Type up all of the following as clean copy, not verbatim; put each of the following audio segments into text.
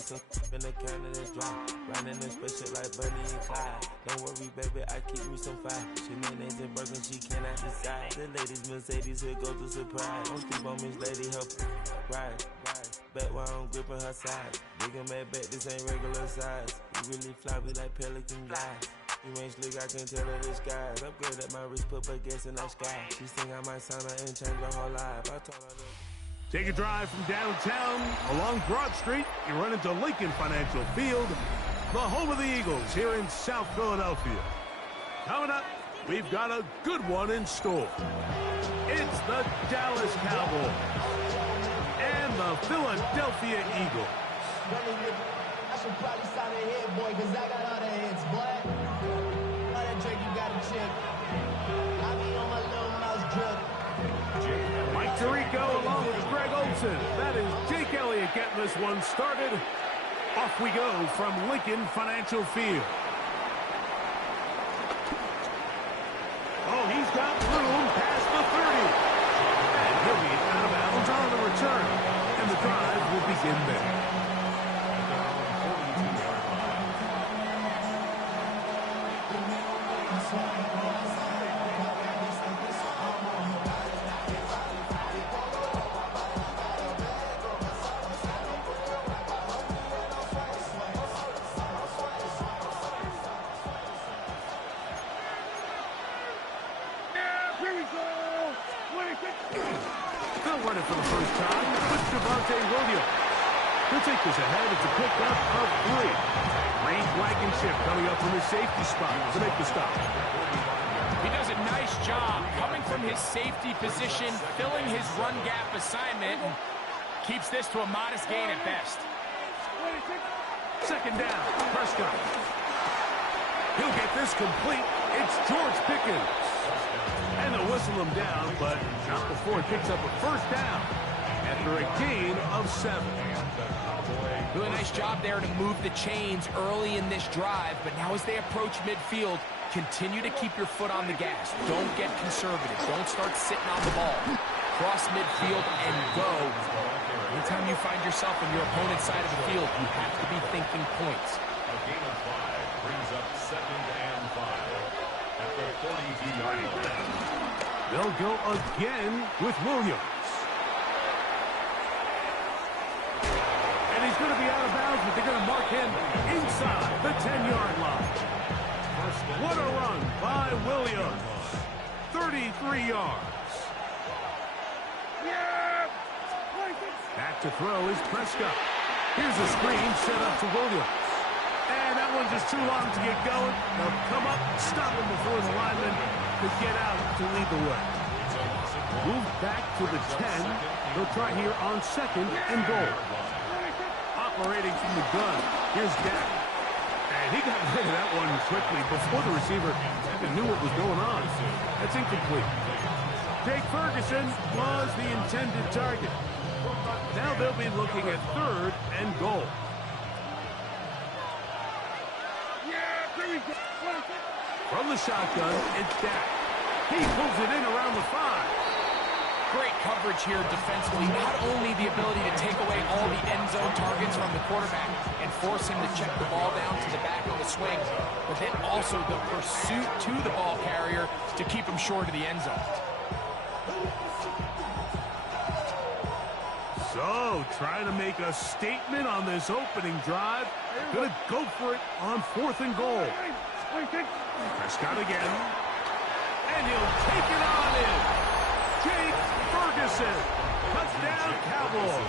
put some in the can of this dry. Riding in spaceship like Bunny and Clyde. Don't worry, baby, I keep me some fire. She mayonnaise and burger, she cannot decide. The ladies, Mercedes, here goes the surprise. Don't sleep on Miss Lady, help ride. Back while I'm gripping her side. Big and mad back, this ain't regular size. You really fly, we like pelican guys. You ain't slick, I can tell her the skies. Upgrade at my wrist, put baguettes in the sky. She think I might sign her and change her whole life. I told her that. Take a drive from downtown along Broad Street. You run into Lincoln Financial Field, the home of the Eagles here in South Philadelphia. Coming up, we've got a good one in store. It's the Dallas Cowboys and the Philadelphia Eagles. I should probably sign a hit, boy, because I got all the hits, boy. All that drink you got a chip. I be on my little mouse drip. Mike Tirico along with Greg Olson. That is Jake Elliott getting this one started. Off we go from Lincoln Financial Field. Oh, he's got room past the 30. And he'll be out of bounds on the return. And the drive will begin there. Running for the first time with Javonte Williams. He'll take this ahead. It's a pickup of 3. Reed Blankenship coming up from his safety spot to make the stop. He does a nice job coming from his safety position, filling his run gap assignment, and keeps this to a modest gain at best. Second down, Prescott. He'll get this complete. It's George Pickens. And they'll whistle him down, but not before he picks up a first down after a gain of 7. Really nice job there to move the chains early in this drive, but now as they approach midfield, continue to keep your foot on the gas. Don't get conservative. Don't start sitting on the ball. Cross midfield and go. Anytime you find yourself on your opponent's side of the field, you have to be thinking points. A gain of 5 brings up 2nd and 5 at the 42-yard line. They'll go again with Williams. And he's going to be out of bounds, but they're going to mark him inside the 10-yard line. What a run by Williams. 33 yards. Back to throw is Prescott. Here's a screen set up to Williams. And that one's just too long to get going. They'll come up, stop him before the lineman to get out to lead the way. Move back to the 10. They'll try here on 2nd and goal. Operating from the gun. Here's Dak. And he got rid of that one quickly before the receiver even knew what was going on. That's incomplete. Jake Ferguson was the intended target. Now they'll be looking at 3rd and goal. From the shotgun, it's Dak. He pulls it in around the 5. Great coverage here defensively. Not only the ability to take away all the end zone targets from the quarterback and force him to check the ball down to the back of the swing, but then also the pursuit to the ball carrier to keep him short of the end zone. So, trying to make a statement on this opening drive. Gonna go for it on 4th and goal. Prescott again. And he'll take it on in. Jake Ferguson. Touchdown, Cowboys.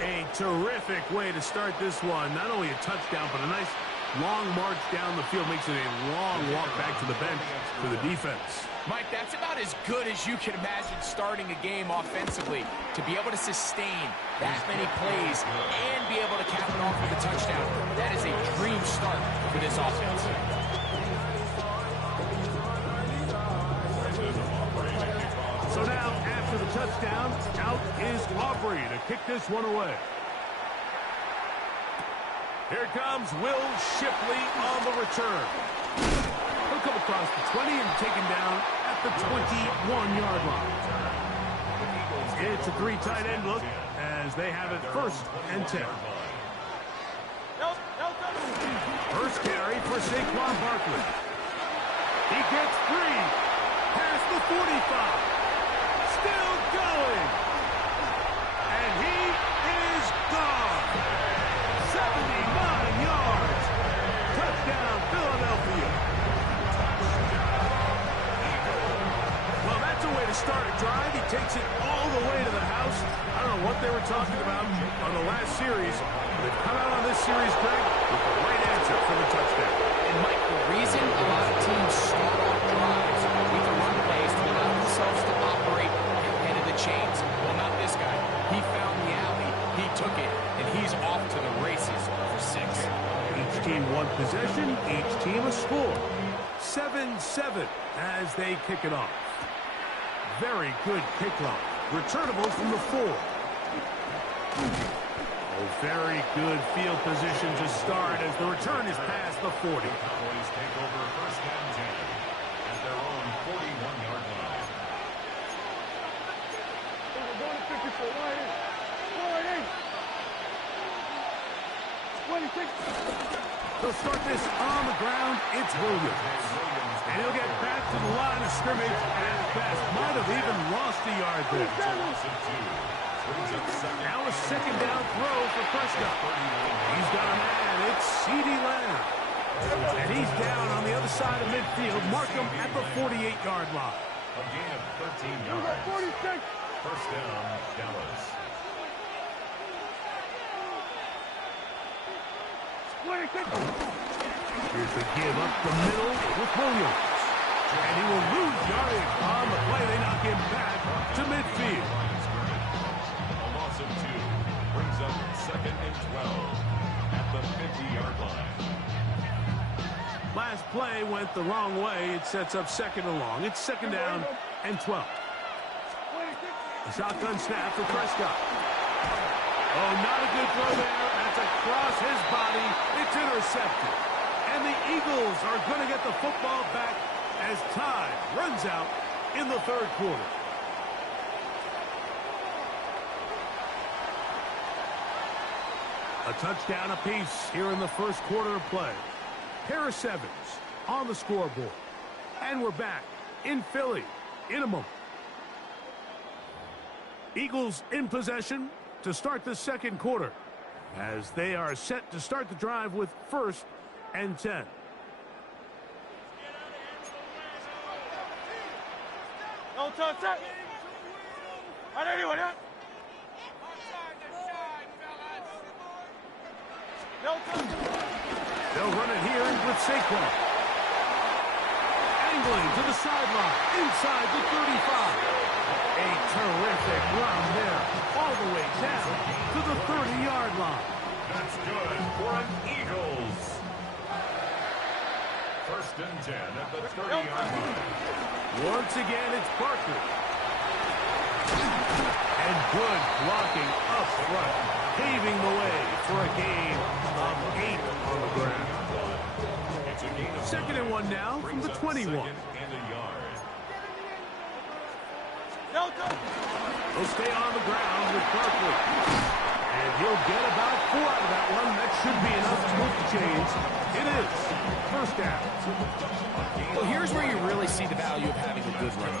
A terrific way to start this one. Not only a touchdown, but a nice long march down the field. Makes it a long walk back to the bench for the defense. Mike, that's about as good as you can imagine starting a game offensively. To be able to sustain that many plays and be able to cap it off with a touchdown, that is a dream start for this offense. So now, after the touchdown, out is Aubrey to kick this one away. Here comes Will Shipley on the return. He'll come across the 20 and taken down at the 21-yard line. It's a 3 tight end look as they have it 1st and 10. First carry for Saquon Barkley. He gets free. Past the 45. Still going. And he is gone. 79 yards. Touchdown, Philadelphia. Well, that's a way to start a drive. He takes it all the way to the house. I don't know what they were talking about on the last series. They've come out on this series, Greg, with the right answer for the touchdown. And, Mike, the reason a lot of teams start off drives with the run plays to allow themselves to operate ahead of the chains. Well, not this guy. He found the alley, he took it, and he's off to the races for 6. Each team one possession, each team a score. 7-7 as they kick it off. Very good kickoff. Returnable from the 4. Very good field position to start as the return is past the 40. Cowboys take over 1st and 10 at their own 41-yard line. They'll start this on the ground. It's Williams. And he'll get back to the line of scrimmage at best. Might have even lost a yard there. Now a 2nd down throw for Prescott. He's got a man. It's CeeDee Lamb. And he's down on the other side of midfield. Mark him at the 48-yard line. A gain of 13 yards. 1st down, Dallas. Here's the give up the middle with Williams. And he will lose yardage on the play. They knock him back to midfield. A loss of 2 brings up 2nd and 12 at the 50-yard line. Last play went the wrong way. It sets up 2nd and long. It's 2nd down and 12. A shotgun snap for Prescott. Oh, not a good throw there. That's across his body. It's intercepted. And the Eagles are going to get the football back as time runs out in the 3rd quarter. A touchdown apiece here in the 1st quarter of play. Pair of 7s on the scoreboard. And we're back in Philly in a moment. Eagles in possession to start the 2nd quarter as they are set to start the drive with 1st and 10. No touch. Anyone, yeah? No touch. They'll run it here with Saquon. Angling to the sideline, inside the 35. A terrific run there, all the way down to the 30-yard line. That's good for an Eagles. 1st and 10 at the 30-yard line. Once again, it's Barkley. And good blocking up front, paving the way for a gain of 8 on the ground. It's a gain of 2nd and 1 now from the 21. And a yard. No touch. He'll stay on the ground with Barkley. And he'll get about 4 out of that one. That should be enough to move the chains. It is 1st down. Well, here's where you really see the value of having a good run.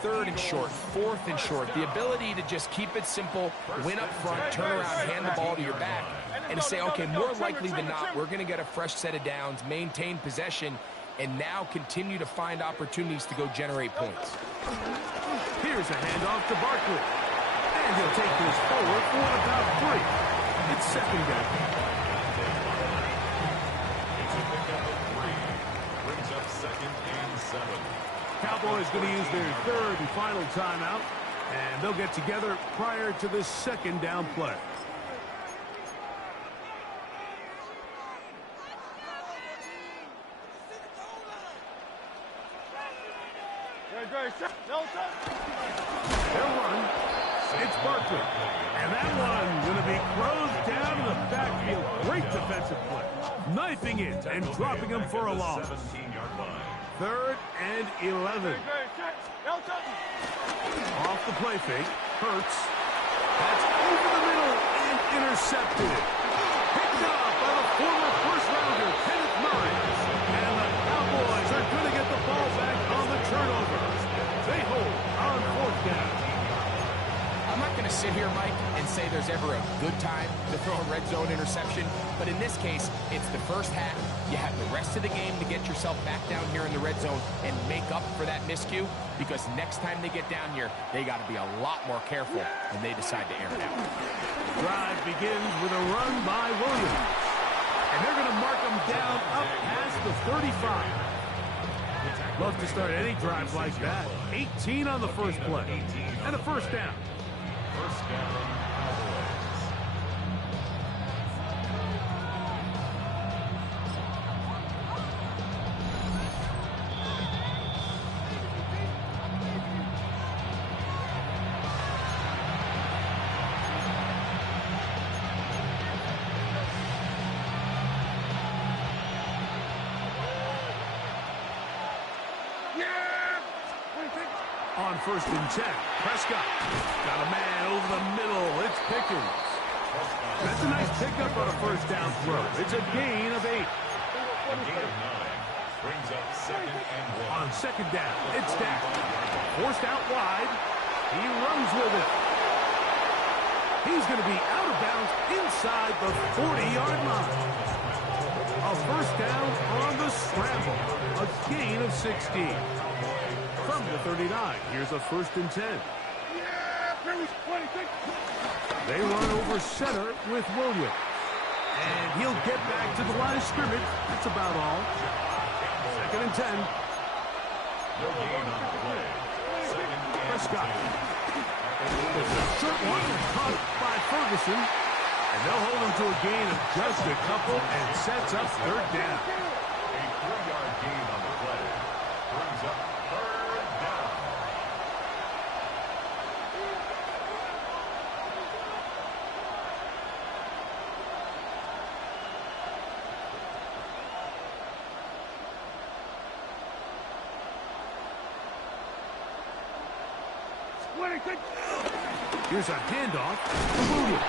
3rd and short, 4th and short. The ability to just keep it simple, win up front, turn around, hand the ball to your back, and to say, okay, more likely than not, we're going to get a fresh set of downs, maintain possession, and now continue to find opportunities to go generate points. Here's a handoff to Barkley. And he'll take this forward for about 3. It's 2nd down. It's a pickup of 3. Brings up 2nd and 7. Cowboys going to use their 3rd and final timeout. And they'll get together prior to this 2nd down play. They'll run. It's Barkley. And that one going to be closed down in the backfield. Great defensive play. Knifing it and dropping him for a loss. 17-yard line. 3rd and 11. Off the play fake. Hurts. That's over the middle. intercepted. Picked up by the former first-rounder, Kenneth Murray. And the Cowboys are going to get the ball back on the turnover. They hold on 4th down. I'm not going to sit here, Mike, and say there's ever a good time to throw a red zone interception, but in this case, it's the first half. You have the rest of the game to get yourself back down here in the red zone and make up for that miscue, because next time they get down here, they got to be a lot more careful when they decide to air it out. The drive begins with a run by Williams, and they're going to mark him down up past the 35. Love to start any drive like that. 18 on the first play, and a first down. First down, Cowboys. On 1st and 10, Prescott got a man over the middle. It's Pickens. That's a nice pickup on a first down throw. It's a gain of 8. A gain of 9 brings up 2nd and 1. On 2nd down, it's Dak. Forced out wide. He runs with it. He's going to be out of bounds inside the 40-yard line. A first down on the scramble. A gain of 16. From the 39, here's a 1st and 10. They run over center with Williams. And he'll get back to the line of scrimmage. That's about all. 2nd and 10. No gain on the play. 2nd and Prescott. It's a short one caught by Ferguson. And they'll hold him to a gain of just a couple and sets up 3rd down. A 3-yard gain on the play brings up 3rd down. Here's a handoff to Williams.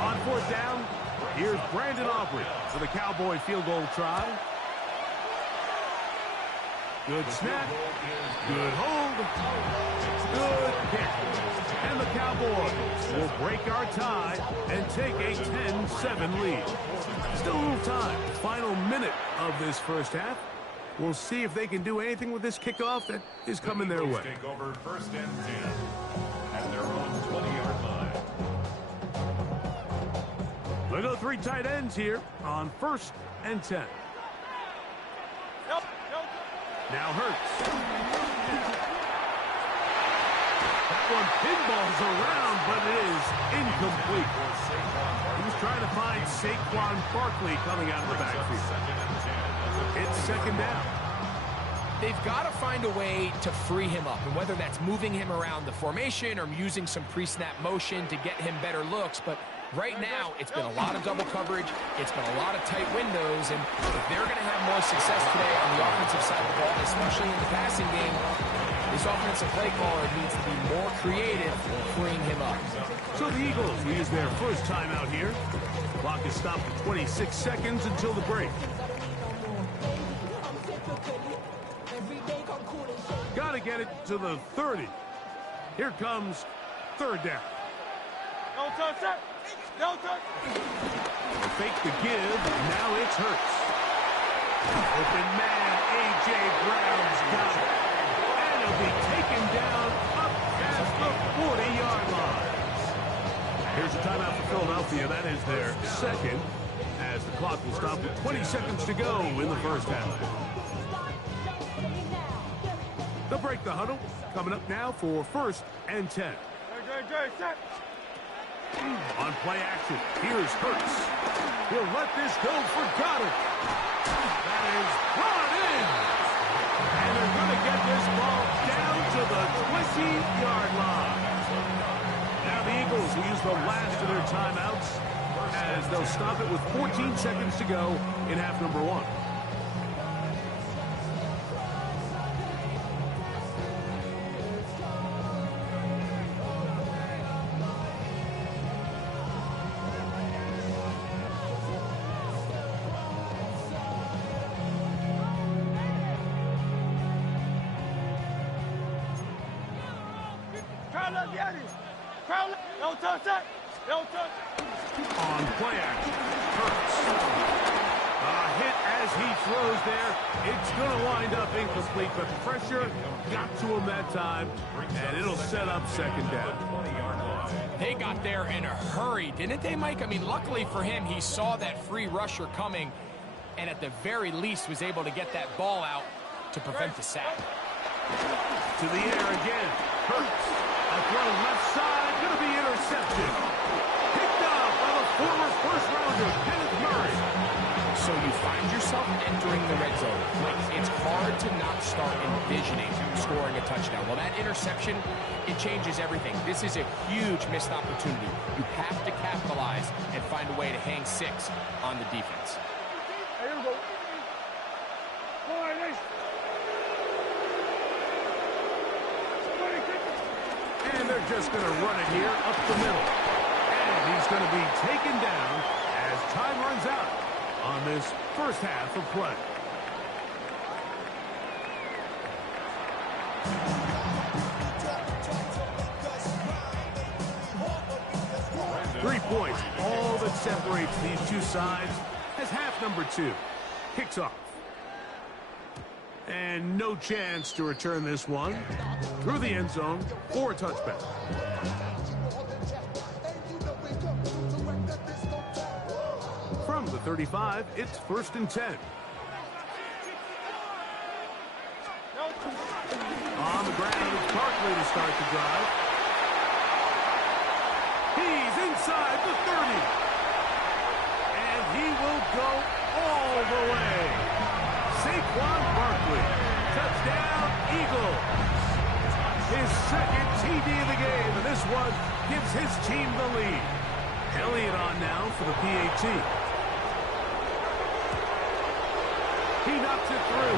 On 4th down, here's Brandon Aubrey for the Cowboy field goal try. Good snap, good hold, good kick. And the Cowboys will break our tie and take a 10-7 lead. Still a little time. Final minute of this first half. We'll see if they can do anything with this kickoff that is coming their way. Take over 1st and 10 at their own 20-yard line. We'll go 3 tight ends here on 1st and 10. Now Hurts. That one pinballs around, but it is incomplete. He was trying to find Saquon Barkley coming out of the backfield. It's 2nd down. They've got to find a way to free him up, and whether that's moving him around the formation or using some pre-snap motion to get him better looks, but right now, it's been a lot of double coverage. It's been a lot of tight windows, and if they're going to have more success today on the offensive side of the ball, especially in the passing game, this offensive play caller needs to be more creative freeing him up. So the Eagles use their first timeout here. Clock is stopped at 26 seconds until the break. Got to get it to the 30. Here comes 3rd down. No touch, sir. No touch. They fake the give. Now it's Hurts. Open man, A.J. Brown's got it. And he'll be taken down up past the 40-yard line. Here's a timeout for Philadelphia. That is their 2nd, as the clock will stop with 20 seconds to go in the first half. They'll break the huddle. Coming up now for 1st and 10. Set. On play action, here's Hurts. He'll let this go for Goddard. That is brought in. And they're going to get this ball down to the 20-yard line. Now the Eagles will use the last of their timeouts as they'll stop it with 14 seconds to go in half number 1. Crowd left, Yeti. Crowd left. Don't touch that. Don't touch. On play action. Hurts. A hit as he throws there. It's going to wind up incomplete, but pressure got to him that time, and it'll set up second down. They got there in a hurry, didn't they, Mike? I mean, luckily for him, he saw that free rusher coming, and at the very least was able to get that ball out to prevent the sack. To the air again. Hurts. A throw left side. Going to be intercepted. Picked up by the former first-rounder, Kenneth Murray. So you find yourself entering the red zone. Like, it's hard to not start envisioning scoring a touchdown. Well, that interception, it changes everything. This is a huge missed opportunity. You have to capitalize and find a way to hang 6 on the defense. Hey, here we go. All right, nice. And they're just going to run it here up the middle. And he's going to be taken down as time runs out on this first half of play. Three points, all that separates these two sides as half number 2 kicks off. And no chance to return this one through the end zone for a touchback. From the 35, it's 1st and 10. On the ground, it's Barkley to start the drive. He's inside the 30. And he will go all the way. Saquon Barkley, touchdown, Eagles. His second TD of the game, and this one gives his team the lead. Elliott on now for the PAT. He knocks it through,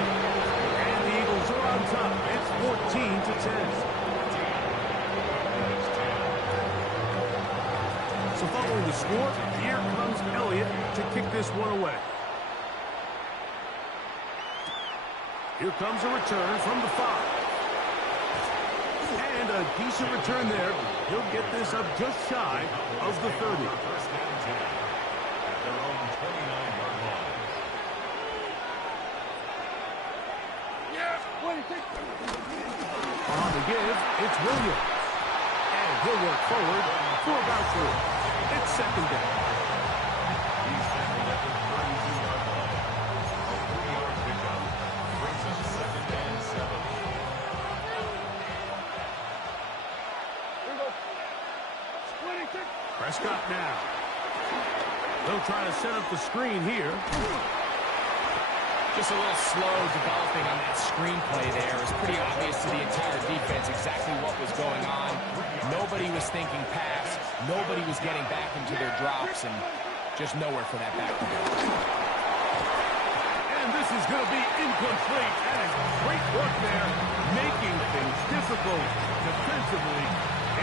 and the Eagles are on top. It's 14-10. So following the score, here comes Elliott to kick this one away. Here comes a return from the 5. And a decent return there. He'll get this up just shy of the 30. First down 10 at their own 29-yard line. On the give, it's Williams. And he'll work forward for about 3. It's second down. He's standing at the 32-yard line. A 3-yard pickup brings up 2nd and 7. Prescott now. They'll try to set up the screen here. Just a little slow developing on that screenplay there. It was pretty obvious to the entire defense exactly what was going on. Nobody was thinking pass. Nobody was getting back into their drops, and just nowhere for that back to go. And this is going to be incomplete. That is great work there, making things difficult defensively.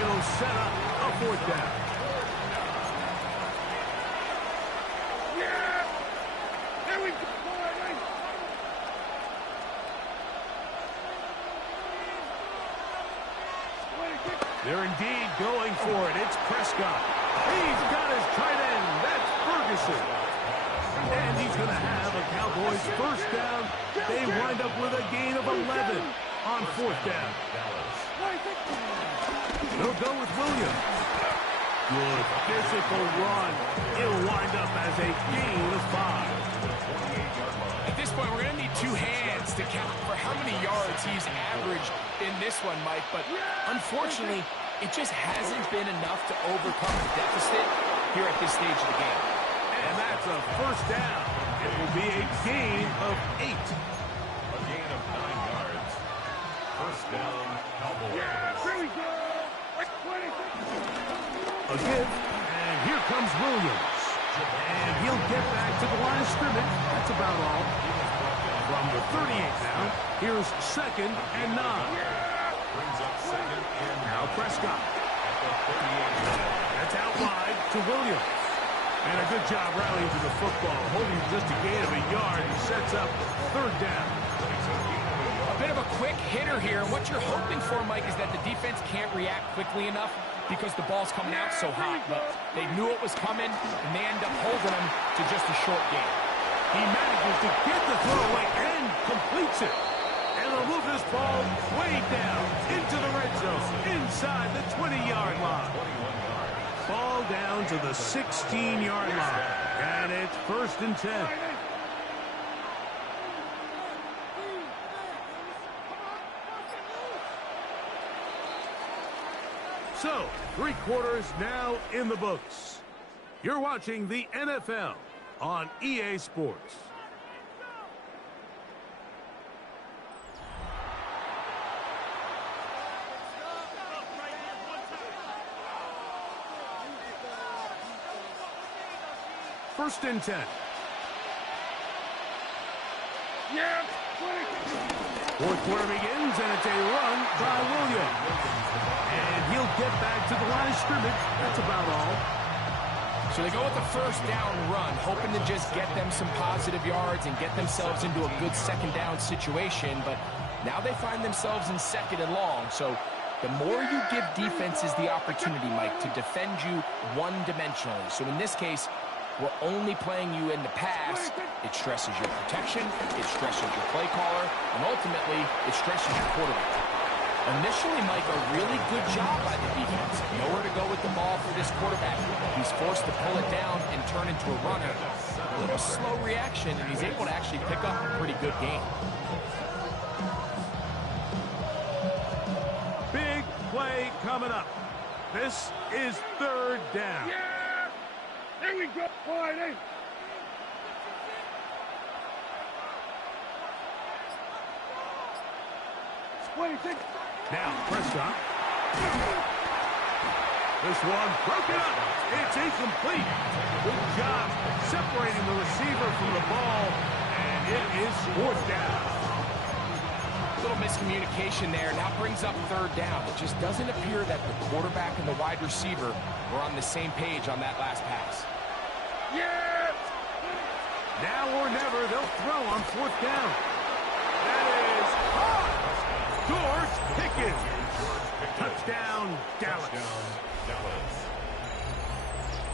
It'll set up a 4th down. They're indeed going for it. It's Prescott. He's got his tight end. That's Ferguson. And he's going to have a Cowboys first down. They wind up with a gain of 11 on 4th down. They'll go with Williams. Good physical run. It'll wind up as a gain of 5. At this point, we're going to need 2 hands to count for how many yards he's averaged in this one, Mike. But unfortunately, it just hasn't been enough to overcome the deficit here at this stage of the game. And that's a first down. It will be a gain of 8. A gain of 9 yards. First down, Cowboys. A give, and here comes Williams. And he'll get back to the line of scrimmage. That's about all. From the 38 now, here's 2nd and 9. Brings up 2nd and Now Prescott. at the 38. That's out wide to Williams. And a good job rallying to the football, holding just a gain of 1 yard and sets up 3rd down. A bit of a quick hitter here, and what you're hoping for, Mike, is that the defense can't react quickly enough because the ball's coming out so hot. But they knew it was coming, and they end up holding them to just a short game. He manages to get the throw away and completes it. And they'll move this ball way down into the red zone, inside the 20-yard line. Ball down to the 16-yard line, and it's 1st and 10. So, 3 quarters now in the books. You're watching the NFL on EA Sports. First and 10. Yeah. Fourth quarter begins, and it's a run by Williams. And he'll get back to the line of scrimmage. That's about all. So they go with the first down run, hoping to just get them some positive yards and get themselves into a good second down situation. But now they find themselves in 2nd and long. So the more you give defenses the opportunity, Mike, to defend you one-dimensionally. So in this case, we're only playing you in the pass. It stresses your protection, it stresses your play caller, and ultimately, it stresses your quarterback. Initially, Mike, a really good job by the defense. Nowhere to go with the ball for this quarterback. He's forced to pull it down and turn into a runner. A little slow reaction, and he's able to actually pick up a pretty good game. Big play coming up. This is 3rd down. Yeah. There we go. All right, hey. Now, Prescott. This one broken up. It's incomplete. Good job separating the receiver from the ball, and it is 4th down. A little miscommunication there. Now brings up 3rd down. It just doesn't appear that the quarterback and the wide receiver were on the same page on that last pass. Yeah. Now or never, they'll throw on 4th down. That is hard. George Pickens. Touchdown, Dallas.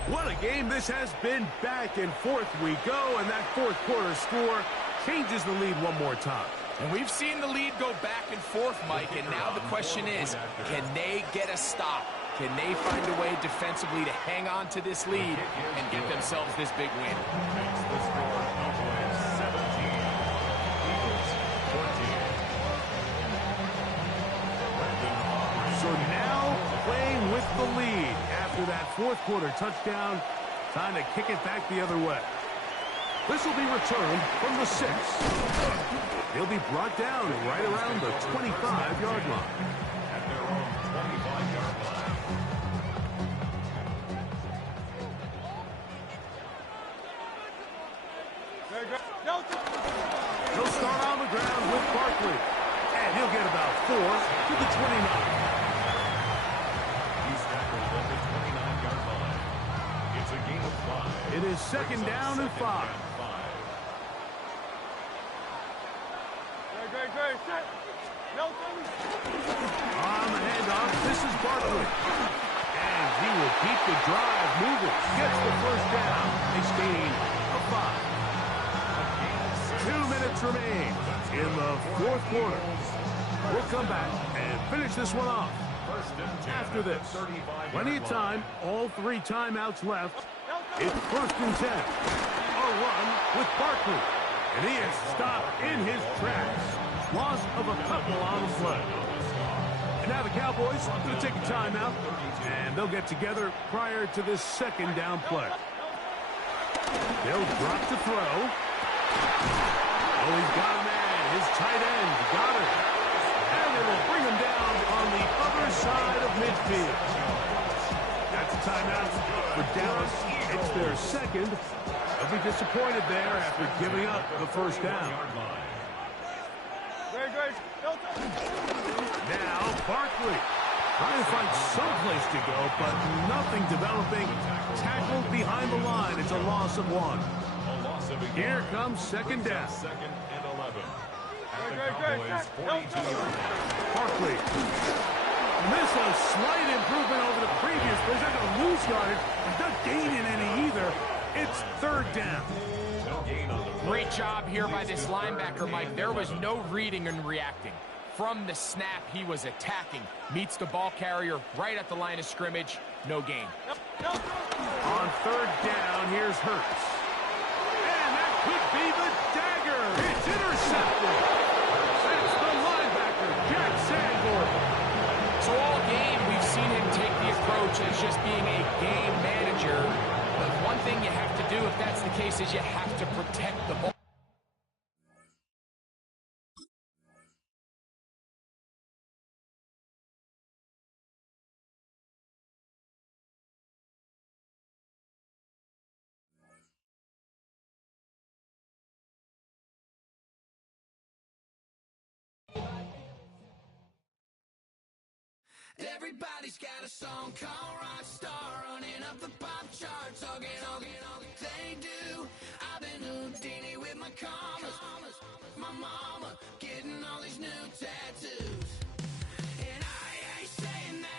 What a game this has been. Back and forth we go, and that 4th quarter score changes the lead one more time. And we've seen the lead go back and forth, Mike, and now the question is, can they get a stop? Can they find a way defensively to hang on to this lead and get themselves this big win? Makes the score Cowboys 17, Eagles 14. So now playing with the lead after that 4th quarter touchdown, time to kick it back the other way. This will be returned from the 6. They'll be brought down right around the 25-yard line. At their own 25-yard line. He'll start on the ground with Barkley. And he'll get about 4 to the 29. He's tackled at the 29-yard line. It's a gain of 5. It is 2nd down and 5. On the handoff, this is Barkley. And he will keep the drive moving. Gets the 1st down. A gain of 5. 2 minutes remain in the 4th quarter. We'll come back and finish this one off. After this, plenty of time, all 3 timeouts left. It's 1st and 10. A run with Barkley. And he is stopped in his tracks. Loss of a couple on the play. And now the Cowboys are going to take a timeout, and they'll get together prior to this 2nd down play. They'll drop to throw. Oh, he's got a man. His tight end got it. And they will bring him down on the other side of midfield. That's a timeout for Dallas. It's their 2nd. They'll be disappointed there after giving up the 1st down. Now, Barkley trying to find some place to go, but nothing developing. Tackled behind the line. It's a loss of 1. Here comes 2nd down. 2nd and 11. At the Cowboys 42 yards. Barkley. And this a slight improvement over the previous play. He's not going to lose yardage. He's not gaining any either. It's third down. No gain on the play. Great job here by this linebacker, Mike. There was no reading and reacting. From the snap, he was attacking. Meets the ball carrier right at the line of scrimmage. No gain. On third down, here's Hurts. And that could be the dagger. It's intercepted. That's the linebacker, Jack Sandgren. So all game, we've seen him take the approach as just being a game manager. But one thing you have to do, if that's the case, is you have to protect the ball. Everybody's got a song called rock star, running up the pop charts, all they do. I've been Houdini with my commas, my mama getting all these new tattoos.